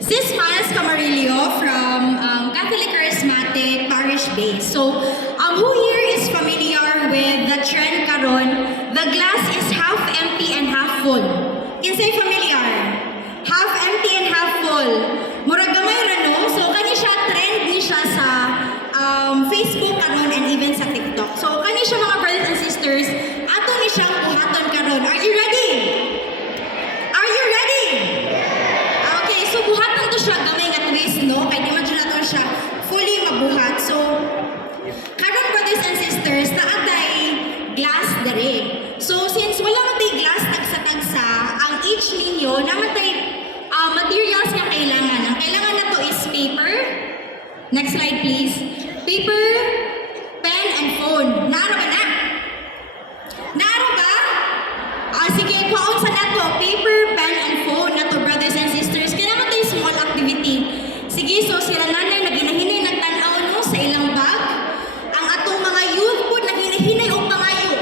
Sis Miles Camarillo from Catholic Charismatic Parish Base. So, who here is familiar with the trend karon? The glass is half empty and half full. Can say familiar? Half empty and half full. Murag gamay ra no? So, kani siya trend ni siya sa Facebook karon and even sa TikTok. So, kani siya mga brothers and sisters, ato ni siyang buhaton karon. Are you ready? Are you ready? Okay, so buhatan to siya gamay nga twist, no? Kaya di man siya nato siya fully mabuhat. So, karon brothers and sisters, naatay glass dere. So, since wala matay glass tagsa-tagsa, ang each ninyo, namatay materials nga kailangan. Ang kailangan na to is paper. Next slide, please. Paper, pen, and phone. Naaro ba na? Naaro ba? Sige, paon sa nato. Paper, pen, and phone na to, brothers and sisters. Kaya naman tayo small activity. Sige, so sila nanay naginahinay nagtanaw no sa ilang bag. Ang atong mga youth po naginahinay o pangayo.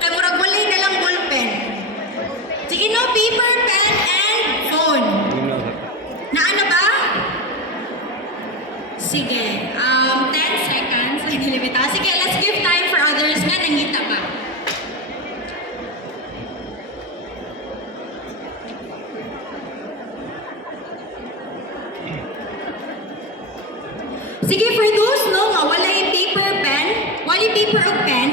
Kaya murag walay na lang ballpen. Sige no, paper, pen, and phone. Naano ba? Sige, 10 seconds. Sige, let's give time for others nga nangita pa. Sige, for those no, nga walay paper, pen, walay paper o pen,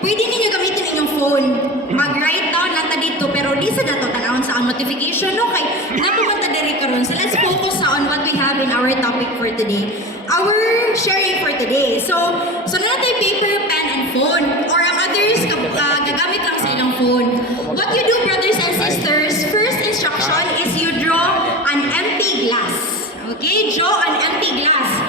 pwede ninyo gamitin inyong phone. Mag-write down lang ta dito, pero di sa dato tanawon sa ang notification, no? Kay napumunta diri karon. So let's focus on what we have in our topic for today. Our sharing for today. So na natin paper, pen, and phone. Or ang others, gagamit lang sa ilang phone. What you do, brothers and sisters, first instruction is you draw an empty glass. Okay? Draw an empty glass.